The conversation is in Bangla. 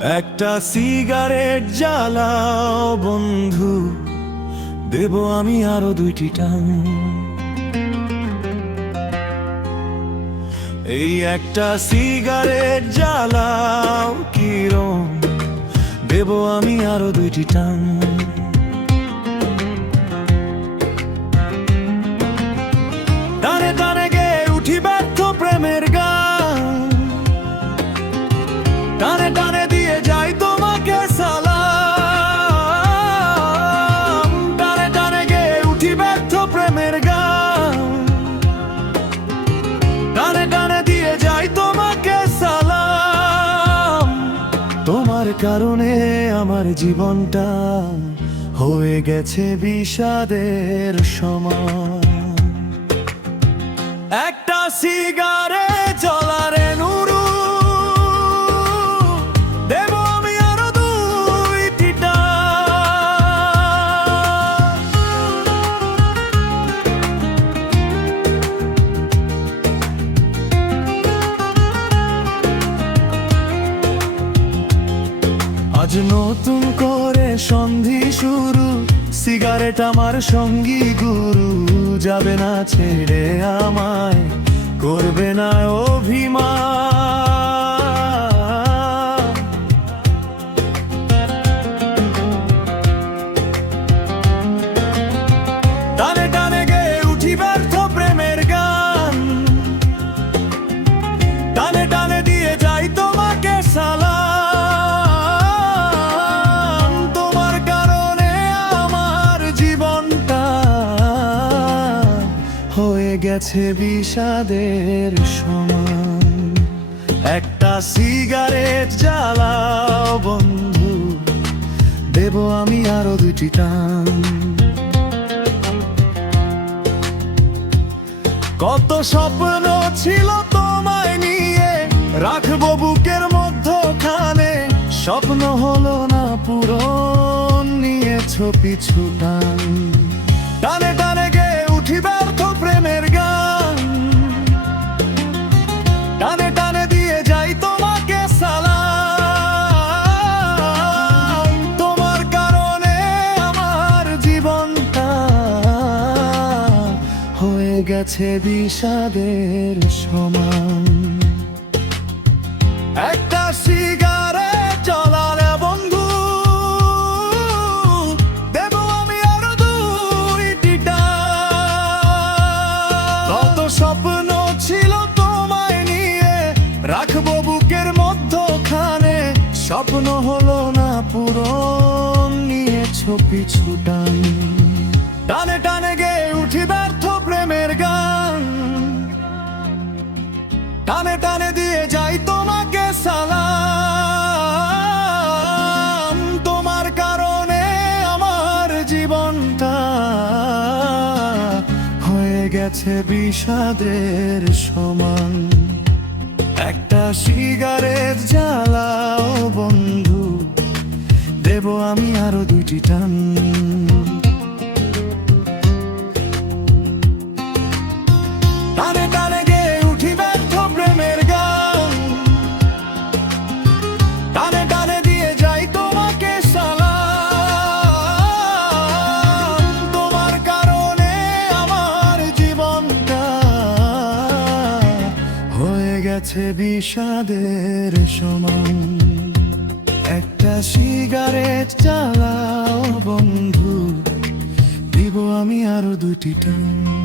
একটা সিগারেট জ্বালাও বন্ধু, দেব আমি আরো 2টি টান। এই একটা সিগারেট জ্বালাও কিরণ, দেব আমি আরো 2টি টান। টানে টানে গেয়ে উঠি ব্যর্থ প্রেমের গান, টানে টানে দিয়ে যাই তোমাকে সালাম। টানে টানে গেয়ে উঠি ব্যর্থ প্রেমের গান, টানে টানে দিয়ে যাই তোমাকে সালাম। তোমার কারণে আমার জীবনটা হয়ে গেছে বিষাদের সমান। একটা সিগারেট জ্বলারে নুরু, দেব আমি আরো 2টি টান। আজ নতুন করে সন্ধি শুরু, সিগারেট আমার সঙ্গী গুরু। যাবে না ছেড়ে আমায়, করবে না অভিমান। টানে টানে গেয়ে উঠি ব্যর্থ প্রেমের গান, টানে টানে দিয়ে যাই তোমাকে সালাম। তোমার কারণে আমার জীবনটা হয়ে গেছে বিষাদের সমান। একটা সিগারেট জ্বালাও বন্ধু, দেব আমি আরো 2টি টান। কত স্বপ্ন ছিল তোমায় নিয়ে, রাখবো বুকের মধ্যখানে। স্বপ্ন হলো না পূরণ, নিয়েছো পিছু টান। টানে টানে গেয়ে উঠি ব্যর্থ প্রেমের গান, টানে টানে দিয়ে যাই তোমাকে সালাম। তোমার কারণে আমার জীবনটা হয়ে গেছে বিষাদের সমান। একটা সিগারেট জ্বালালে বন্ধু, দেব আমি আরো 2টি টান। কত স্বপ্ন ছিল তোমায় নিয়ে, রাখবো বুকের মধ্যখানে। স্বপ্ন হলো না পূরণ, নিয়েছো পিছু টান। টানে টানে গেয়ে উঠি ব্যর্থ প্রেমের গান, টানে টানে দিয়ে যাই তোমাকে সালাম। তোমার কারণে আমার জীবনটা হয়ে গেছে বিষাদের সমান। একটা সিগারেট জ্বালাও বন্ধু, দেব আমি আরো 2টি টান। টানে টানে গেয়ে উঠি ব্যর্থ প্রেমের গান, টানে টানে দিয়ে যাই তোমাকে সালাম। তোমার কারণে আমার জীবনটা হয়ে গেছে বিষাদের সমান। একটা সিগারেট জ্বালাও বন্ধু, দিব আমি আরো 2টি টান।